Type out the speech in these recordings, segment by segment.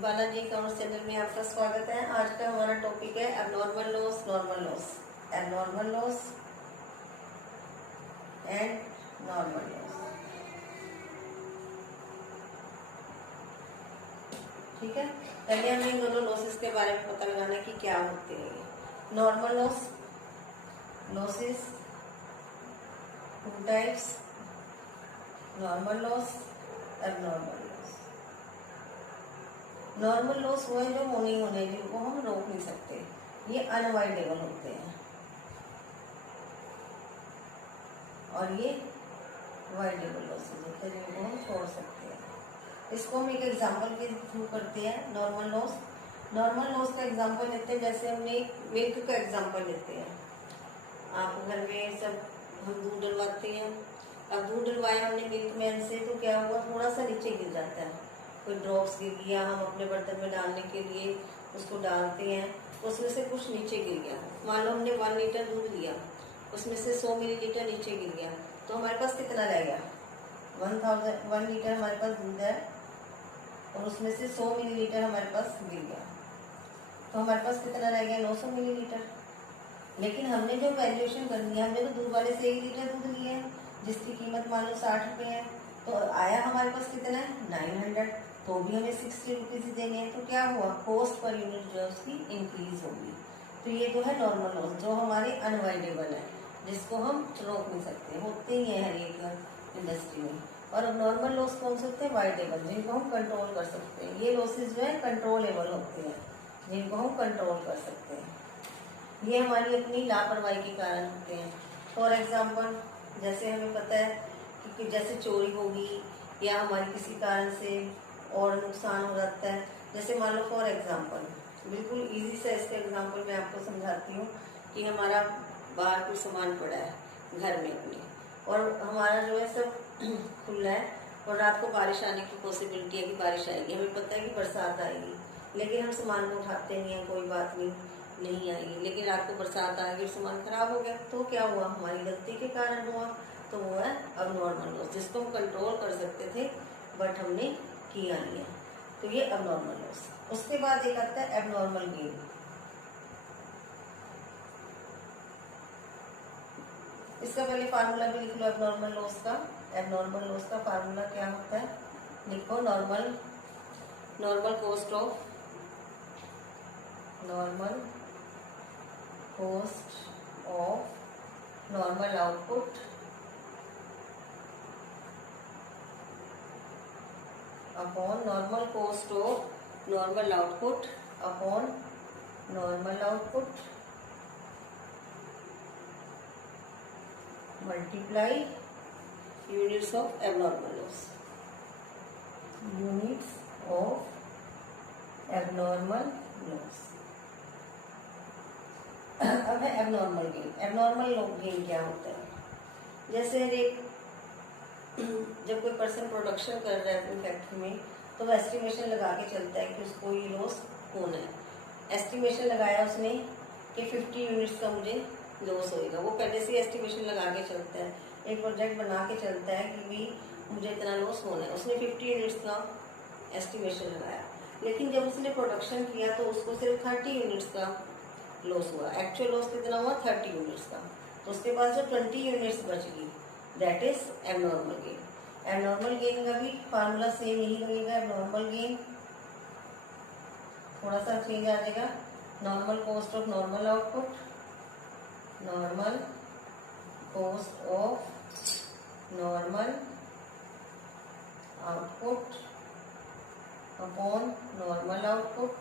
Balaji commerce channel में आपका स्वागत है। आज का हमारा टॉपिक है abnormal loss, normal loss, abnormal loss and normal loss. ठीक है, पहले हमें इन दोनों लॉसेस के बारे में पता लगाना है कि क्या होते हैं। Normal loss, losses two types, normal loss, abnormal loss. Normal loss वो है जो होने ही होने, जिनको हम रोक नहीं सकते, ये अनअवॉइडेबल होते हैं, और ये अवॉइडेबल लॉसेज होते हैं जिनको हम छोड़ सकते हैं। इसको हम एक एग्जांपल के थ्रू करते हैं। नॉर्मल लॉस, नॉर्मल लॉस का एग्जांपल लेते हैं, जैसे हमने मिल्क का एग्जांपल लेते हैं। आप घर में सब हम दूध डलवाते हैं। अब दूध डलवाया हमने मिल्क मैन से, तो क्या हुआ, थोड़ा सा नीचे गिर जाता है, कोई ड्रॉप्स गिर गया, हम अपने बर्तन में डालने के लिए उसको डालते हैं, तो उसमें से कुछ नीचे गिर गया। मान लो हमने 1 लीटर दूध लिया, उसमें से 100 मिलीलीटर नीचे गिर गया, तो हमारे पास कितना रह गया? 1 लीटर हमारे पास दूध है और उसमें से 100 मिलीलीटर हमारे पास गिर गया, तो हमारे पास कितना रह गया? 900 मिलीलीटर। लेकिन हमने जो वैल्यूएशन करनी है, हमने तो दूध वाले से 1 लीटर दूध लिए है जिसकी कीमत मान लो 60 रुपये है, तो आया हमारे पास कितना है? 900, तो भी हमें 60 रुपीज ही देने हैं। तो क्या हुआ? कॉस्ट पर यूनिट जो है उसकी इंक्रीज होगी। तो ये जो है नॉर्मल लॉस, जो हमारे अनअवॉइडेबल है, जिसको हम रोक नहीं सकते, होते ही है हर एक इंडस्ट्री में। और अब नॉर्मल लॉस कौन से होते हैं? अवॉइडेबल, जिनको हम कंट्रोल कर सकते हैं। ये लॉसेज जो है कंट्रोलेबल होते हैं, जिनको हम कंट्रोल कर सकते हैं। ये हमारी अपनी लापरवाही के कारण होते हैं। फॉर एग्जाम्पल, जैसे हमें पता है कि जैसे चोरी होगी या हमारे किसी कारण से और नुकसान हो जाता है। जैसे मान लो फॉर एग्जाम्पल, बिल्कुल इजी से इसके एग्जाम्पल मैं आपको समझाती हूँ कि हमारा बाहर कुछ सामान पड़ा है घर में अपने, और हमारा जो है सब खुला है, और रात को बारिश आने की पॉसिबिलिटी है कि बारिश आएगी, हमें पता है कि बरसात आएगी, लेकिन हम सामान को उठाते नहीं है, कोई बात नहीं आएगी। लेकिन रात को बरसात आ गई, सामान खराब हो गया, तो क्या हुआ? हमारी गलती के कारण हुआ, तो वो है अबनॉर्मल लॉस, जिसको हम कंट्रोल कर सकते थे बट हमने किया नहीं है, तो ये अबनॉर्मल लॉस। उसके बाद एक आता है एबनॉर्मल गेन। इसका पहले फार्मूला भी लिख लो एबनॉर्मल लॉस का। एबनॉर्मल लॉस का फार्मूला क्या होता है? लिखो normal cost of normal output upon normal cost of normal output upon normal output multiply units of abnormal loss. Units of abnormal loss. अब है एबनॉर्मल गेन। एबनॉर्मल गेन क्या होता है? जैसे एक जब कोई पर्सन प्रोडक्शन कर रहा है अपनी फैक्ट्री में, तो वो एस्टिमेशन लगा के चलता है कि उसको ये लॉस होना है। एस्टिमेशन लगाया उसने कि 50 यूनिट्स का मुझे लॉस होएगा, वो पहले से एस्टिमेशन लगा के चलता है, एक प्रोजेक्ट बना के चलता है कि भी मुझे इतना लॉस होना है। उसने 50 यूनिट्स का एस्टिमेशन लगाया, लेकिन जब उसने प्रोडक्शन किया तो उसको सिर्फ 30 यूनिट्स का लॉस हुआ। एक्चुअल लॉस कितना हुआ? 30 यूनिट्स का। तो उसके पास जो 20 यूनिट्स बच गई, that is abnormal gain. Abnormal gain का भी फार्मूला सेम यही लगेगा। एबनॉर्मल गेन थोड़ा सा चेंज आ जाएगा। Normal cost of normal output, normal cost of normal output upon normal output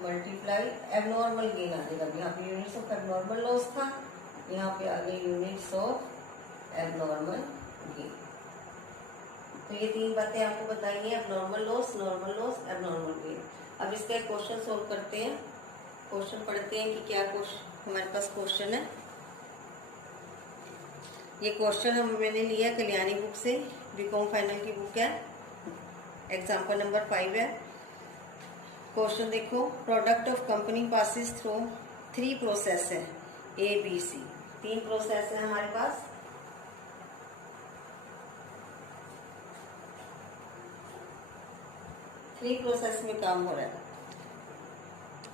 multiply abnormal gain आ जाएगा। यहाँ पे यूनिट्स ऑफ एबनॉर्मल लॉस था, यहाँ पे आ गए यूनिट्स ऑफ एबनॉर्मल गेन। तो ये 3 बातें आपको बताई हैं, abnormal loss, normal loss, abnormal gain. अब इसका एक क्वेश्चन सोल्व करते हैं। क्वेश्चन पढ़ते हैं कि क्या हमारे पास क्वेश्चन है। ये क्वेश्चन मैंने लिया कल्याणी बुक से, बीकॉम फाइनल की बुक है, एग्जाम्पल नंबर 5 है। क्वेश्चन देखो, product of company passes through 3 process है, ABC, 3 प्रोसेस है हमारे पास। प्री प्रोसेस में काम हो रहा है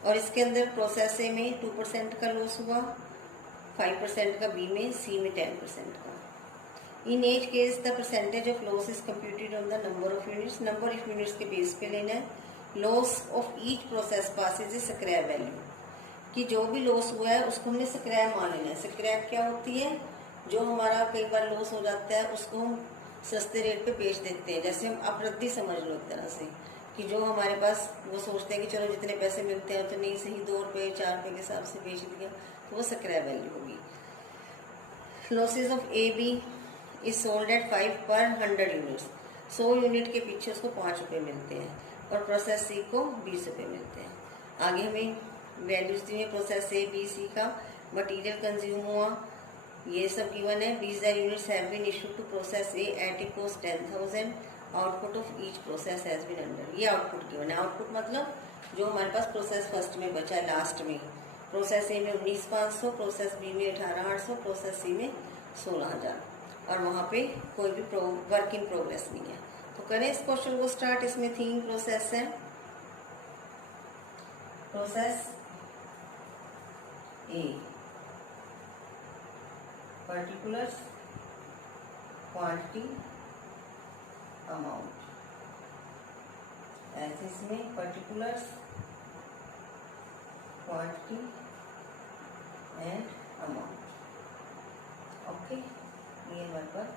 और इसके अंदर प्रोसेस ए में 2% का लॉस हुआ, 5% का बी में, सी में 10% का। इन H case the percentage of loss is computed on the number of units, number of units के बेस पे लेना है। Loss of each process passes is scrap value, कि जो भी लॉस हुआ है उसको हमने स्क्रैप मान लेना है। स्क्रैप क्या होती है? जो हमारा कई बार लॉस हो जाता है उसको हम सस्ते रेट पे बेच देते हैं। जैसे हम अपरद्दी समझ लो एक तरह से, कि जो हमारे पास वो सोचते हैं कि चलो जितने पैसे मिलते हैं उतने ही सही, 2 रुपये 4 रुपये के हिसाब से बेच दिया, तो वो स्क्रैप वैल्यू होगी। Losses of A B is sold at 5 पर 100 यूनिट्स, 100 यूनिट के पीछे उसको 5 रुपये मिलते हैं और प्रोसेस सी को 20 रुपये मिलते हैं। आगे हमें वैल्यूज दी है प्रोसेस ए बी सी का। मटीरियल कंज्यूम हुआ, ये सब गिवन है। 20,000 units have been issued to process A at a cost 10,000। Output of each process has been under, ये आउटपुट गिवन है। आउटपुट मतलब जो हमारे पास प्रोसेस फर्स्ट में बचा है, लास्ट में। प्रोसेस ए में 19,500, प्रोसेस बी में 18,800, प्रोसेस सी में 16,000 और वहाँ पे कोई भी वर्क इन प्रोग्रेस नहीं है। तो करें इस क्वेश्चन को स्टार्ट। इसमें 3 प्रोसेस है। प्रोसेस ए पर्टिकुलर्स, क्वांटिटी, अमाउंट। ऐसे इसमें particulars, quantity and amount. Okay, ये हमारे पास।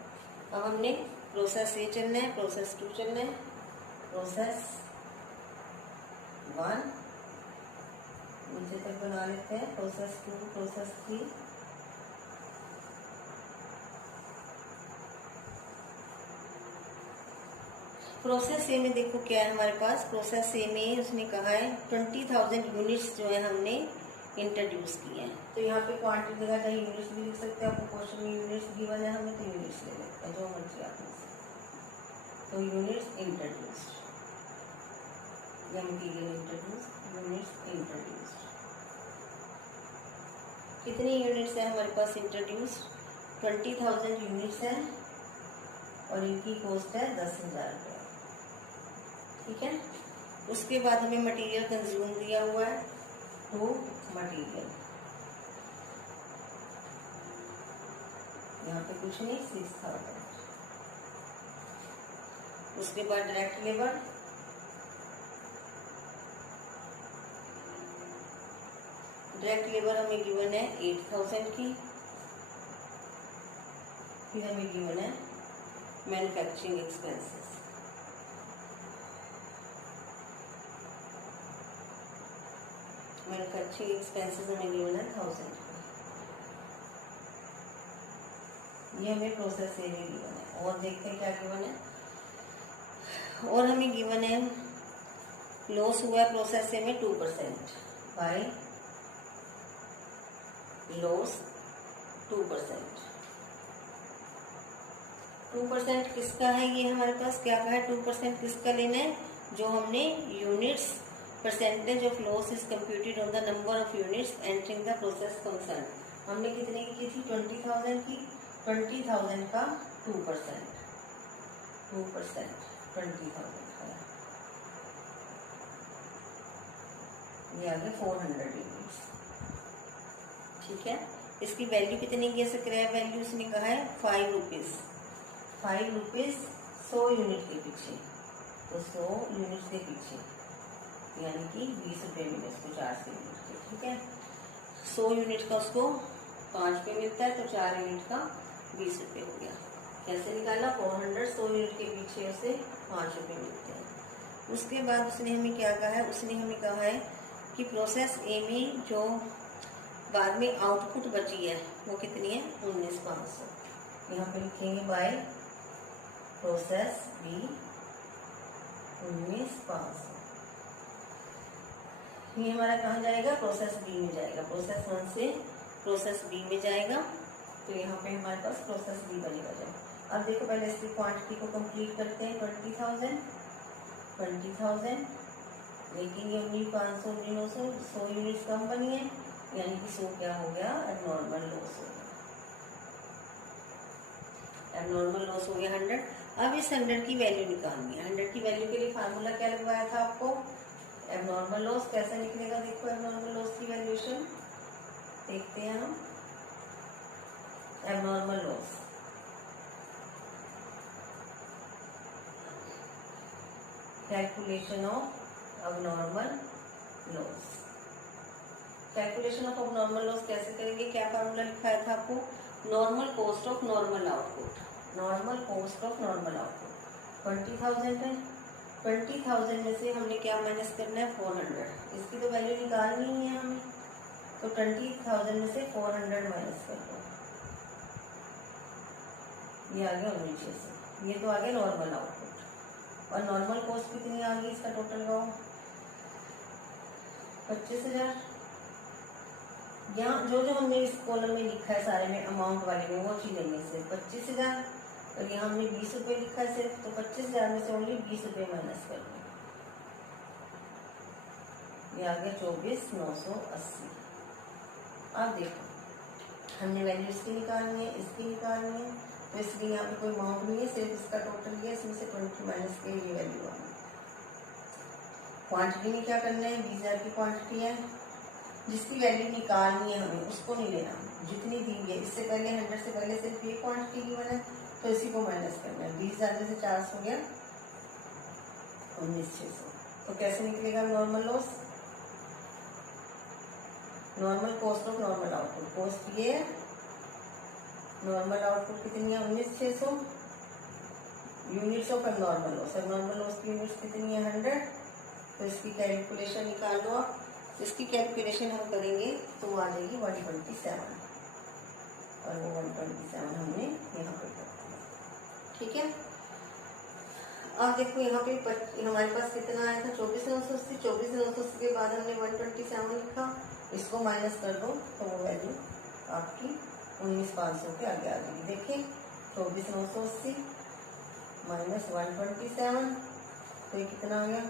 अब हमने प्रोसेस ए चलना है, प्रोसेस 2 चलना है, प्रोसेस 1 नीचे तक बना लेते हैं, प्रोसेस 2, प्रोसेस 3, प्रोसेस ए में देखो क्या है हमारे पास। प्रोसेस ए में उसने कहा है 20,000 यूनिट्स जो है हमने इंट्रोड्यूस किए हैं। तो यहाँ पे क्वांटिटी जगह कहीं यूनिट्स भी लिख सकते हैं। आपको क्वेश्चन में यूनिट्स गिवन है, हमें तो यूनिट्स ले लेते हैं, जो मर्जी आप में से। तो यूनिट्स इंट्रोड्यूस्ड, या मटीरियल इंट्रोड्यूस्ड, यूनिट्स इंट्रोड्यूस्ड। कितनी यूनिट्स है हमारे पास इंट्रोड्यूस्ड? 20,000 यूनिट्स है और इनकी कॉस्ट है 10,000 रुपये। ठीक है। उसके बाद हमें मटेरियल कंज्यूम दिया हुआ है, तो मटेरियल यहाँ पे कुछ नहीं, 6,000। उसके बाद डायरेक्ट लेबर, डायरेक्ट लेबर हमें गिवन है 8,000 की। फिर हमें गिवन है मैन्युफैक्चरिंग एक्सपेंसेस, मैन्युफैक्चरिंग एक्सपेंसेस हमें गिवन है 1,000। ये हमें प्रोसेस ए में गिवन है। और देखते हैं क्या गिवन है। और हमें गिवन है लॉस हुआ है प्रोसेस ए में 2% बाय लॉस 2%। 2% किसका है? ये हमारे पास क्या कहा है? 2% किसका लेना है? जो हमने units, percentage of loss is computed on the number of units entering the process concern. हमने कितने की थी? 20,000 की। 20,000 का 2%, 20,000 का ये आ गया 400 यूनिट्स। ठीक है। इसकी वैल्यू कितनी की है? स्क्रैप वैल्यू उसने कहा है 5 रुपीज। 5 रुपीज 100 यूनिट के पीछे, तो 100 यूनिट के पीछे यानी कि 20 रुपये मिले उसको 400 यूनिट के। ठीक है। 100 यूनिट का उसको 5 रुपये मिलता है, तो 4 यूनिट का 20 रुपये हो गया। कैसे निकाला? 400, 100 यूनिट के पीछे उसे 5 रुपये मिलते हैं। उसके बाद उसने हमें क्या कहा है? उसने हमें कहा है कि प्रोसेस ए में जो बाद में आउटपुट बची है वो कितनी है? 19,500। यहाँ पे लिखेंगे बाय प्रोसेस बी 19,500। ये हमारा कहाँ जाएगा? प्रोसेस बी में जाएगा। प्रोसेस 1 से प्रोसेस बी में जाएगा, तो यहाँ पे हमारे पास प्रोसेस बी बनेगा जब। अब देखो पहले इसकी क्वांटिटी को कंप्लीट करते हैं। 20,000, लेकिन ये 19,500, 19,900, 100 यूनिट्स कम बनी है, यानी कि 100 क्या हो गया? एबनॉर्मल लॉस हो गया। एबनॉर्मल लॉस हो गया 100। अब इस 100 की वैल्यू निकालनी है। 100 की वैल्यू के लिए फार्मूला क्या लगवाया था आपको, एबनॉर्मल लॉस। कैसे निकलेगा देखो एबनॉर्मल लॉस की वैल्यूएशन, देखते हैं हम। Abnormal loss, calculation of abnormal loss. Calculation of abnormal loss कैसे करेंगे, क्या फार्मूला लिखाया था आपको, normal cost of normal output. Normal cost of normal output 20,000 है। 20,000 में से हमने क्या माइनस करना है, 400। इसकी तो वैल्यू निकालनी ही है हमें, तो 20,000 में से 400 माइनस कर दो, ये आ गया 1900। ये तो आ गया नॉर्मल आउटपुट। और नॉर्मल कॉस्ट कितनी आ गई इसका टोटल का, 25,000। यहाँ जो जो हमने इस कॉलम में लिखा है सारे में अमाउंट वाले में, वो चीज लेंगे सिर्फ 25,000। और यहाँ हमने 20 रुपये लिखा है सिर्फ, तो 25,000 में से ओनली 20 रुपये माइनस कर दो, ये आ गया 24,980। अब देखो हमने वैल्यू इसकी निकालनी है, इसकी निकालनी है, तो इसलिए यहाँ पे कोई अमाउंट नहीं है, सिर्फ इसका टोटल ये, इसमें से 20 माइनस के ये वैल्यू आ गई। क्वांटिटी में क्या करना है, 20,000 की क्वांटिटी है, जिसकी वैल्यू निकालनी है हमें उसको नहीं लेना, जितनी दी है इससे पहले 100 से पहले सिर्फ ये क्वांटिटी गिवन है, तो इसी को माइनस करना है। 20,000 में से 400 गया 19,600। तो कैसे निकलेगा normal loss, normal cost of normal output. Cost ये है, नॉर्मल आउटपुट कितनी है 19,600। Units of normal loss, normal loss की यूनिट्स कितनी है 100। तो इसकी कैलकुलेशन निकाल लो आप। इसकी कैलकुलेशन हम करेंगे तो वो आ जाएगी 127, और वो 127 हमने यहाँ पे कर दिया, ठीक है। अब देखो यहाँ पे हमारे पास कितना आया था, 24,980। 24,980 के बाद हमने 127 लिखा, इसको माइनस कर दो तो वो वैल्यू आपकी 19,500 के आगे आ जाएगी। देखिए 24,980 माइनस 127, तो ये कितना आ गया,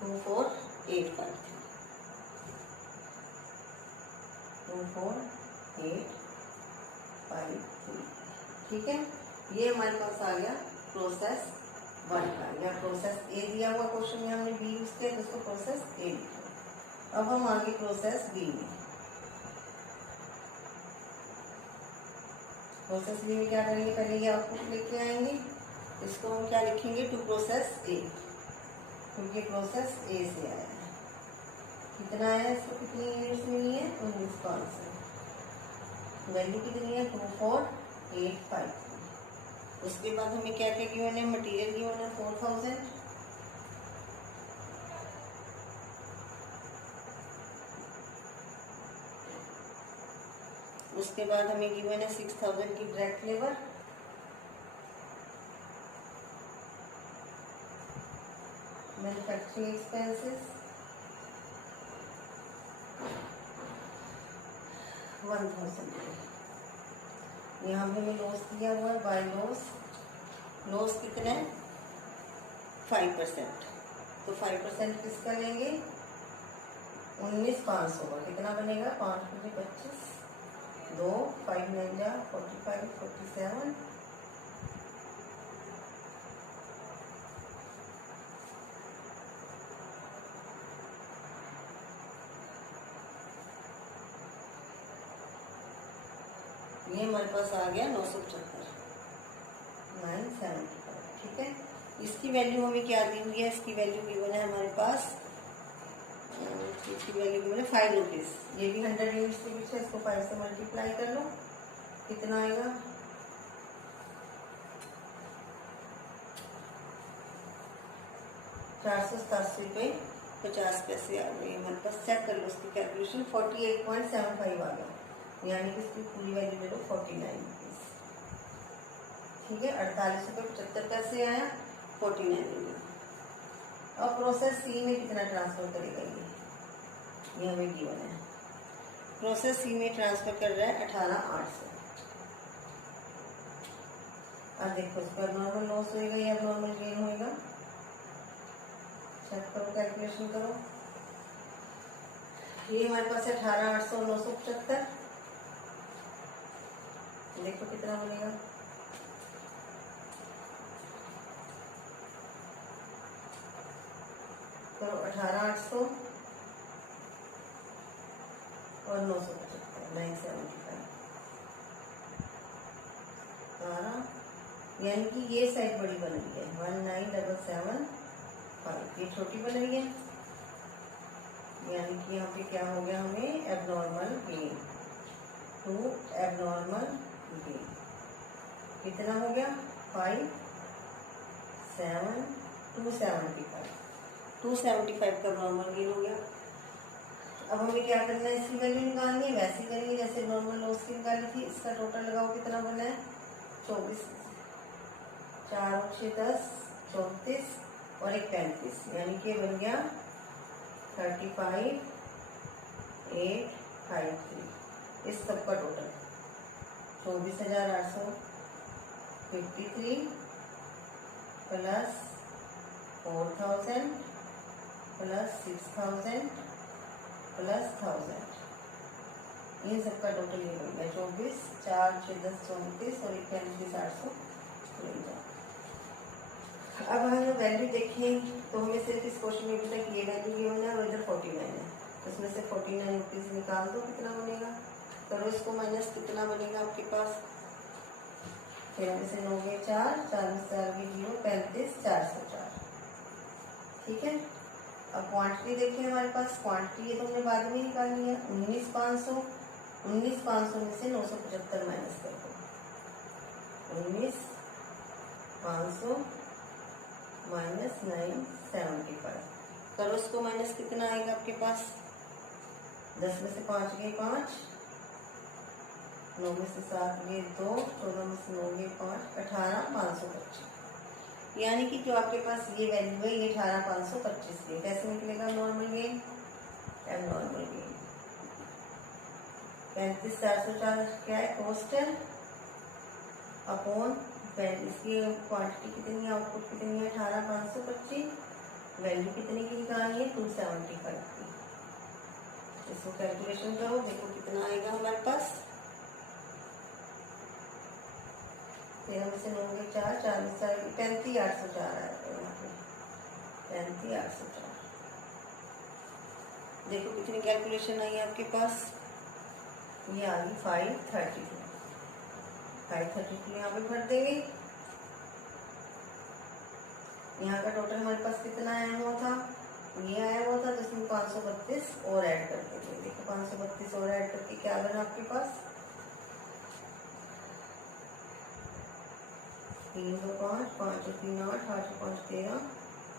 24,853। 24,853, ठीक है। ये हमारे पास आ गया प्रोसेस 1 का, या प्रोसेस ए दिया हुआ क्वेश्चन में हमने बी यूज किया, तो उसको प्रोसेस ए लिखा। अब हम आगे प्रोसेस बी में, प्रोसेस बी में क्या करेंगे, पहले ये आउटपुट लेके आएंगे, इसको हम क्या लिखेंगे, टू प्रोसेस ए, क्योंकि प्रोसेस ए से आया है। कितना आया, इसको कितनी यूनिट्स मिली है, 19,500। वैल्यू कितनी है 24,853। उसके बाद हमें क्या क्या गिवन है, मटेरियल गिवन है 4,000, उसके बाद हमें गिवन है 6,000 की डायरेक्ट लेबर, मैन्युफैक्चरिंग एक्सपेंसेस 1,000। यहाँ पे हमें लॉस दिया हुआ है, बाय लॉस, लॉस कितना है 5%, तो 5% किसका लेंगे, 19,500 का। कितना बनेगा, 5 × 25, 2 5 9 जा 45 47, ये हमारे पास आ गया 975, 975, ठीक है। इसकी वैल्यू हमें क्या दी हुई है, इसकी वैल्यू गिवन है हमारे पास, इसकी वैल्यू गिवन है 5 रुपीज। ये भी 100 यूनिट्स के पीछे, इसको 5 से मल्टीप्लाई कर लो, कितना आएगा, 487.50 आ गई हमारे पास। चेक कर लो उसकी कैलकुलेशन, 48.75 आ गया, यानी कि इसकी पूरी वैल्यू ले लो 49 रुपीज, ठीक है। 48.75 आया, 49 रुपीज। अब प्रोसेस सी में कितना ट्रांसफर करेगा, ये हमें गिवन है। प्रोसेस सी में ट्रांसफर कर रहा है 18,800। अब देखो इस पर नॉर्मल लॉस होएगा या नॉर्मल गेन होएगा, चेक करो, कैलकुलेशन करो। ये हमारे पास है 18,800 975, देखो कितना बनेगा, तो 18,800 और 975, 975, यानी कि ये साइड बड़ी बन रही है 19,775, ये छोटी बन रही है, यानी कि यहाँ पे क्या हो गया हमें abnormal gain, to abnormal gain कितना हो गया 275 का नॉर्मल गेन हो गया। अब हमें क्या करना है, इसकी वैल्यू निकालनी है, वैसे करेंगे जैसे नॉर्मल लॉस की निकाली थी। इसका टोटल लगाओ कितना बना है 24, 4 और 6 10, 34 और 1 35, यानी कि बन गया 35,853। इस सब का टोटल 24,853 प्लस 4,000 प्लस 6,000 प्लस 1,000, इन सबका टोटल ये बन गया 24, 4 6 10 34 और 35,853। अब हम वैल्यू देखें तो हमें सिर्फ इस क्वेश्चन में अभी तक ये वैल्यू गिवन है और इधर 49 है, तो इसमें से 49 रुपीज निकाल दो, कितना बनेगा, करो इसको माइनस, कितना बनेगा आपके पास, 13 में से 9 गए 4, 4 में से 4 गए 0, 35,404। ठीक है, अब क्वांटिटी देखिए हमारे पास, क्वांटिटी ये तो हमने बाद में निकालनी है, 19,500 में से 975 माइनस कर दो, 19,500 माइनस 975, करो इसको माइनस, कितना आएगा आपके पास, 10 में से 5 गए 5, 9 में से 7 गए 2, 14 में से 9 गए 5, 18,525, यानी कि जो आपके पास ये वैल्यू है ये 18,525 है। कैसे निकलेगा नॉर्मल गेन, एबनॉर्मल गेन 35,404 क्या है, कॉस्ट है, अपॉन इसकी क्वांटिटी कितनी है, आउटपुट कितनी है 18,525, वैल्यू कितने की निकालनी है 275 की। इसको कैलकुलेशन करो, देखो कितना आएगा हमारे पास, 13 में से 9 गए 4, 4 में से 35,804 आएगा यहाँ पे, 35,804। देखो कितनी कैलकुलेशन आई है आपके पास, ये आ गई 532, 532 यहाँ पे भर देंगे। यहाँ का टोटल हमारे पास कितना आया हुआ था, ये आया हुआ था, तो इसमें 532 और ऐड कर देंगे। देखो 532 और ऐड करके क्या बना आपके पास, 3 2 5, 5 2 3 8, 8 2 5 13,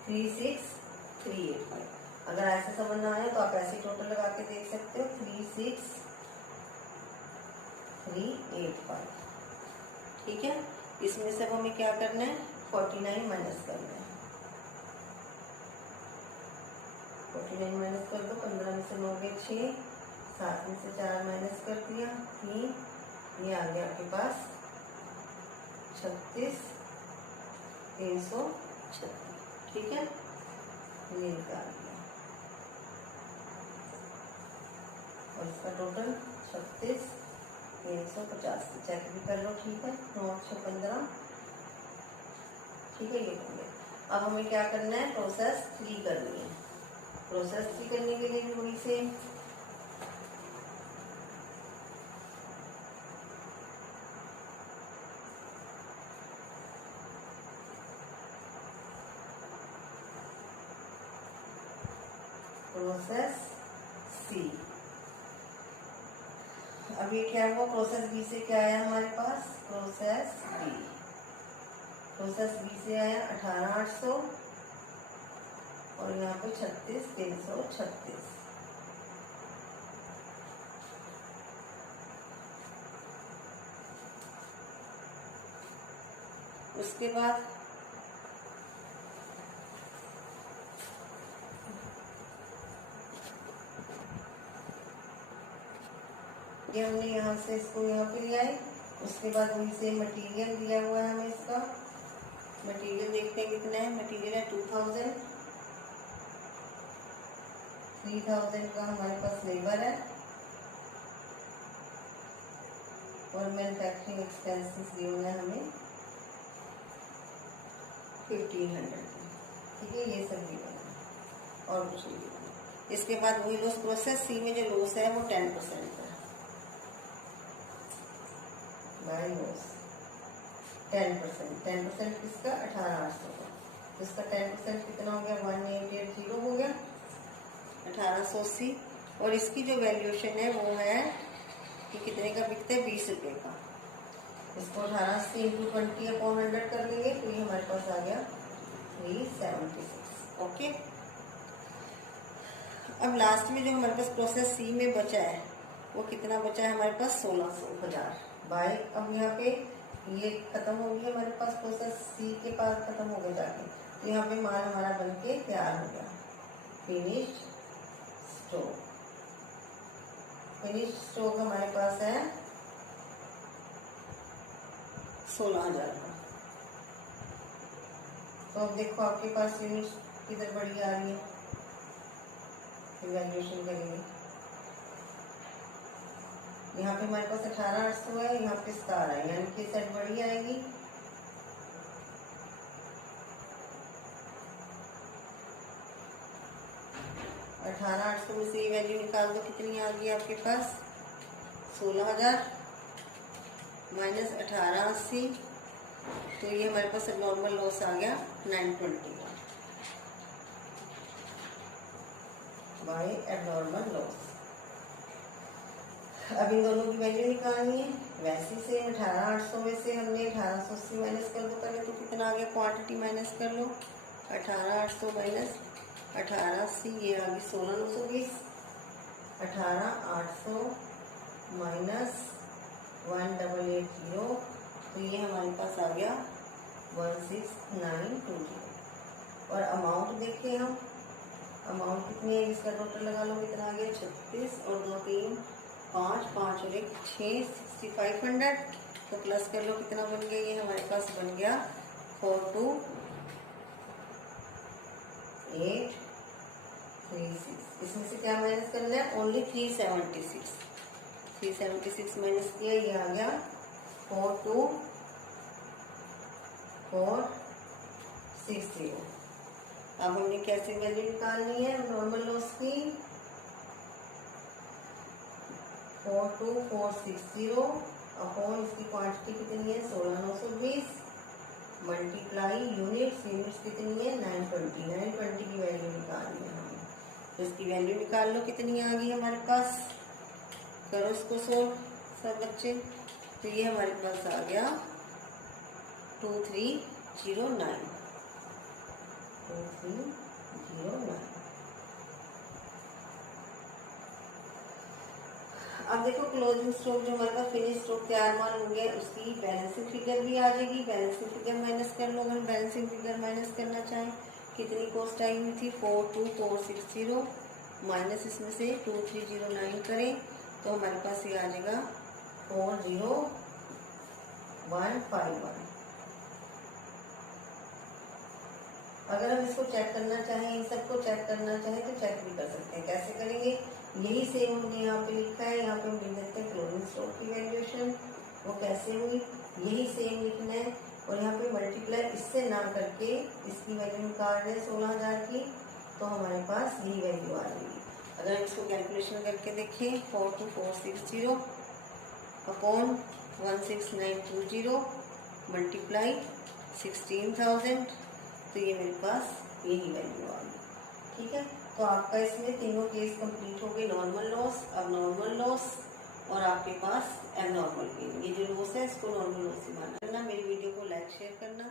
36,385। अगर ऐसे समझ ना आए तो आप ऐसे टोटल लगा के देख सकते हो, 36,385। ठीक है, इसमें से हमें क्या करना है 49 माइनस करना है, 49 माइनस कर दो, 15 में से 9 गए 6, 7 में से 4 माइनस कर दिया 3, ये आ गया आपके पास 36,336। ठीक है, ये निकाल दिया और इसका टोटल 36,350, चेक भी कर लो। ठीक है, 9,615। ठीक है, ये हो गया। अब हमें क्या करना है, प्रोसेस 3 करनी है। प्रोसेस 3 करने के लिए भी वही से प्रोसेस सी। अब ये क्या हुआ, प्रोसेस बी से क्या आया हमारे पास, प्रोसेस बी से आया 18,800 और यहाँ पे 36,336। उसके बाद ये हमने यहाँ से इसको यहाँ पे लिया है। उसके बाद वहीं से मटेरियल दिया हुआ है हमें, इसका मटेरियल देखते हैं कितना है, मटेरियल है 2000, 3000 का हमारे पास लेबर है और मैन्युफैक्चरिंग एक्सपेंसेस दिए हुए हैं हमें 1500 की, ठीक है, ये सब दिए हुए हैं और कुछ नहीं दिया। इसके बाद वही लॉस प्रोसेस सी में जो लॉस है वो 10% है, बाय लॉस 10% किसका 18,800 का, तो इसका 10% कितना हो गया 1880 हो गया 1880। और इसकी जो वैल्यूएशन है वो है कि कितने का बिकता है 20 रुपये का। इसको 1880 इंटू 20/100 कर लेंगे तो ये हमारे पास आ गया 376। ओके, अब लास्ट में जो हमारे पास प्रोसेस सी में बचा है वो कितना बचा है हमारे पास 16,000 बाय। अब यहाँ पे ये खत्म हो गया हमारे पास, प्रोसेस सी के पास खत्म हो गया जाके, तो यहाँ पे माल हमारा बनके तैयार हो गया। फिनिश्ड स्टॉक, फिनिश्ड स्टॉक हमारे पास है 16,000 का। तो अब देखो आपके पास यूनिट किधर बढ़ी आ रही है, वैल्यूएशन करेंगे। यहाँ पे हमारे पास 18,800 है, यहाँ पे 17 है, यानी कि सेट बढ़ी आएगी। $18,800 में से ये वैल्यू निकाल दो, कितनी आ गई आपके पास 16,000 माइनस 1880, तो ये हमारे पास नॉर्मल लॉस आ गया 920 बाय एबनॉर्मल लॉस। अब इन दोनों की वैल्यू निकालनी है, वैसे से 18,800 में से हमने 1880 माइनस कर दो, पहले तो कितना आ गया क्वांटिटी माइनस कर लो, 18,800 माइनस 1880, ये आ गई 16,920। 18,800 माइनस 1880, तो ये हमारे पास आ गया 16920। और अमाउंट देखिए हम, अमाउंट कितनी है इसका टोटल लगा लो, कितना आ गया 36 और 2 3 5 5 और 1 6 6500। तो प्लस कर लो कितना बन गया, ये हमारे पास बन गया 42,836। इसमें से क्या माइनस करना है, ओनली 376 माइनस किया, ये आ गया 42,460। अब हमने कैसे वैल्यू निकालनी है नॉर्मल लॉस की, 42,460 अपॉन इसकी क्वांटिटी कितनी है 16,920 मल्टीप्लाई यूनिट्स कितनी है 920 की वैल्यू निकालनी है हमें। तो इसकी वैल्यू निकाल लो, कितनी आ गई हमारे पास, करो इसको सोल्व सब बच्चे। तो ये हमारे पास आ गया 2309। अब देखो क्लोजिंग स्टॉक जो हमारे पास फिनिश स्टॉक तैयार माल हो गया, उसकी बैलेंसिंग फिगर भी आ जाएगी। बैलेंसिंग फिगर माइनस कर लो, अगर बैलेंसिंग फिगर माइनस करना चाहें, कितनी कॉस्ट आई हुई थी 42,460 माइनस इसमें से 2309 करें तो हमारे पास ये आ जाएगा 40,151। अगर हम इसको चेक करना चाहें, इन सबको चेक करना चाहें तो चेक भी कर सकते हैं। कैसे करेंगे, यही सेम हमने यहाँ पे लिखा है, यहाँ पे हम लिख देते हैं क्लोजिंग स्टॉक की वैल्यूएशन, वो कैसे हुई यही सेम लिखना है। और यहाँ पे मल्टीप्लाई इससे ना करके इसकी वैल्यू निकाल रहे 16,000 की, तो हमारे पास यही वैल्यू आ जाएगी। अगर हम इसको कैलकुलेशन करके देखें 42,460 अपॉन 16920 मल्टीप्लाई 16,000, तो ये मेरे पास यही वैल्यू आ गई। ठीक है, तो आपका इसमें तीनों केस कंप्लीट हो गए, नॉर्मल लॉस, अब नॉर्मल लॉस और आपके पास एबनॉर्मल गेन। ये जो लॉस है इसको नॉर्मल लॉस ही मानना। मेरी वीडियो को लाइक शेयर करना।